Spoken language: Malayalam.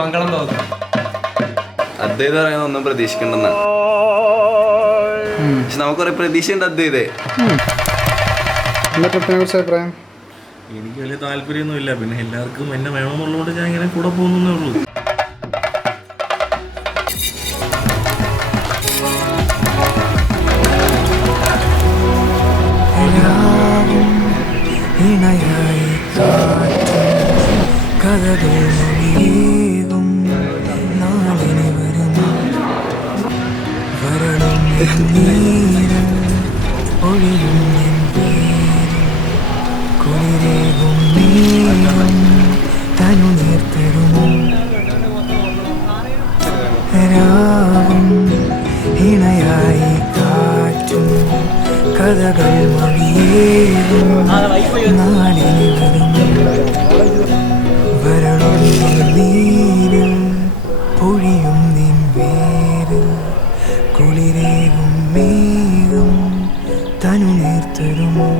മംഗളം തോന്നുന്നു. അദ്വൈതം പറയുന്ന ഒന്നും പ്രതീക്ഷിക്കണ്ടെന്നാണ്. പക്ഷെ നമുക്ക് കുറെ പ്രതീക്ഷയുണ്ട് അദ്വൈതേ. അഭിപ്രായം എനിക്ക് വലിയ താല്പര്യമൊന്നുമില്ല. പിന്നെ എല്ലാവർക്കും എന്നെ വേണമെന്നുള്ളതുകൊണ്ട് ഞാൻ ഇങ്ങനെ കൂടെ പോകുന്നേ ഉള്ളൂ. ഇണയായി കാറ്റും കഥകൾ മൊഴിയേറും നാടിന് വരണം നീരിൽ പൊഴിയും നിൻ വേര് കുളിരേകും മേഘം തനു നേർത്തരുമോ.